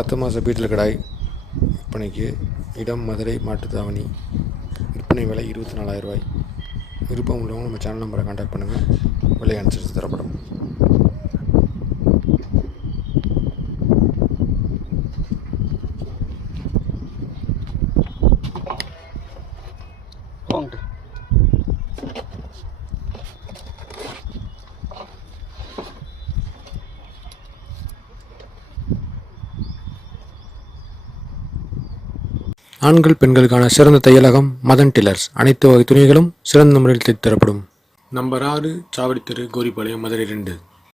10 மாத பீட்டல் கிடாய் விற்பனைக்கு. இடம் மதுரை மாட்டுத்தாவணி. விற்பனை விலை 24,000 ரூபாய். விருப்பம் உள்ளவங்க நம்ம சேனல் நம்பரை கான்டாக்ட் பண்ணுங்கள். விலை அனுசரித்து தரப்படும். ஆண்கள் பெண்களுக்கான சிறந்த தையலகம் மதன் டெய்லர்ஸ். அனைத்து வகை துணிகளும் சிறந்த முறையில் தைத்து தரப்படும். நம்பர் 6 சாவடித்தெரு, கோரிப்பாளையம், மதுரை 2.